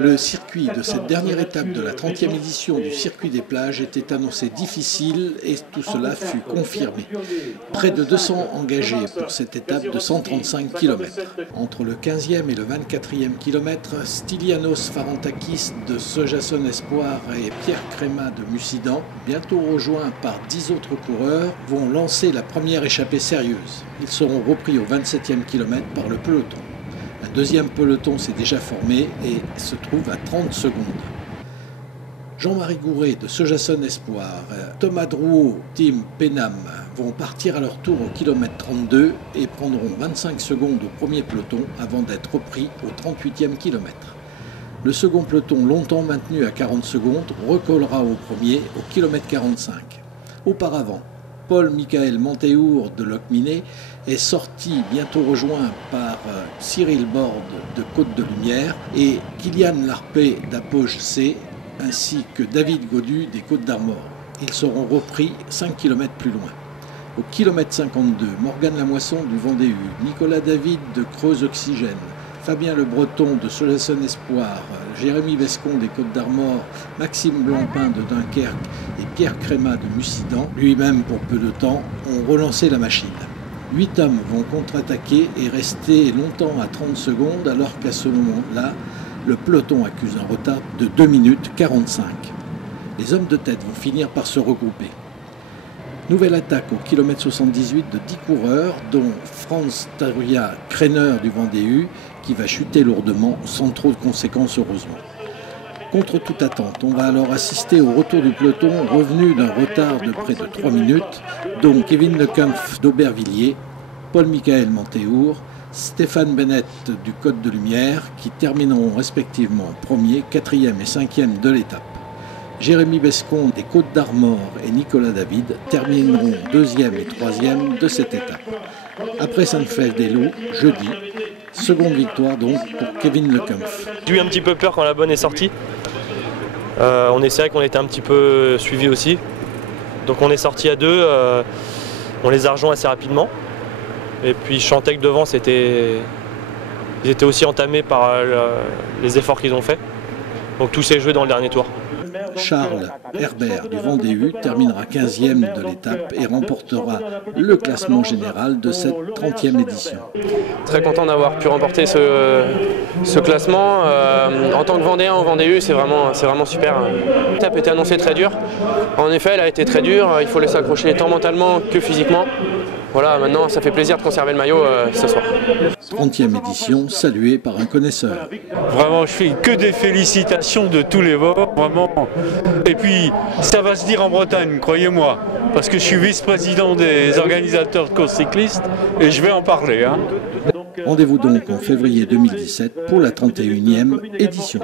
Le circuit de cette dernière étape de la 30e édition du circuit des plages était annoncé difficile et tout cela fut confirmé. Près de 200 engagés pour cette étape de 135 km. Entre le 15e et le 24e kilomètre, Stylianos Farantakis de Sojason Espoir et Pierre Crémat de Mussidan, bientôt rejoints par 10 autres coureurs, vont lancer la première échappée sérieuse. Ils seront repris au 27e kilomètre par le peloton. Un deuxième peloton s'est déjà formé et se trouve à 30 secondes. Jean-Marie Gouret de Sojason Espoir, Thomas Drouot, Team Penam vont partir à leur tour au kilomètre 32 et prendront 25 secondes au premier peloton avant d'être repris au 38e kilomètre. Le second peloton, longtemps maintenu à 40 secondes, recollera au premier au kilomètre 45. Auparavant, Paul-Michael Montéour de Locminé est sorti, bientôt rejoint par Cyril Borde de Côte-de-Lumière et Kylian Larpé d'Apogée C, ainsi que David Godu des Côtes d'Armor. Ils seront repris 5 km plus loin. Au kilomètre 52, Morgane Lamoisson du Vendée U, Nicolas David de Creuse Oxygène, Fabien Le Breton de Sojason Espoir, Jérémy Vescon des Côtes d'Armor, Maxime Blancpain de Dunkerque et Pierre Crémat de Mussidan, lui-même pour peu de temps, ont relancé la machine. 8 hommes vont contre-attaquer et rester longtemps à 30 secondes alors qu'à ce moment-là, le peloton accuse un retard de 2 minutes 45. Les hommes de tête vont finir par se regrouper. Nouvelle attaque au kilomètre 78 de 10 coureurs, dont Franz Taruya, Krenner du Vendée U, qui va chuter lourdement sans trop de conséquences heureusement. Contre toute attente, on va alors assister au retour du peloton revenu d'un retard de près de 3 minutes, dont Kevin Lecomf d'Aubervilliers, Paul-Michael Montéour, Stéphane Bennett du Côte-de-Lumière, qui termineront respectivement 1er, 4e et 5e de l'étape. Jérémy Vescon des Côtes d'Armor et Nicolas David termineront 2e et 3e de cette étape. Après Sainte-Flève-des-Loups, jeudi, seconde victoire donc pour Kevin Lecomf. J'ai eu un petit peu peur quand la bonne est sortie. C'est vrai qu'on était un petit peu suivis aussi. Donc on est sorti à deux, on les a rejoints assez rapidement. Et puis je sentais que devant, ils étaient aussi entamés par les efforts qu'ils ont faits. Donc tout s'est joué dans le dernier tour. Charles Herbert du Vendée U terminera 15e de l'étape et remportera le classement général de cette 30e édition. Très content d'avoir pu remporter ce classement. En tant que Vendéen au Vendée U, c'est vraiment super. L'étape était annoncée très dure. En effet, elle a été très dure. Il faut s'accrocher tant mentalement que physiquement. Voilà, maintenant ça fait plaisir de conserver le maillot ce soir. 30e édition saluée par un connaisseur. Vraiment, je fais que des félicitations de tous les bords, vraiment. Et puis, ça va se dire en Bretagne, croyez-moi, parce que je suis vice-président des organisateurs de courses cyclistes et je vais en parler. Rendez-vous donc en février 2017 pour la 31e édition.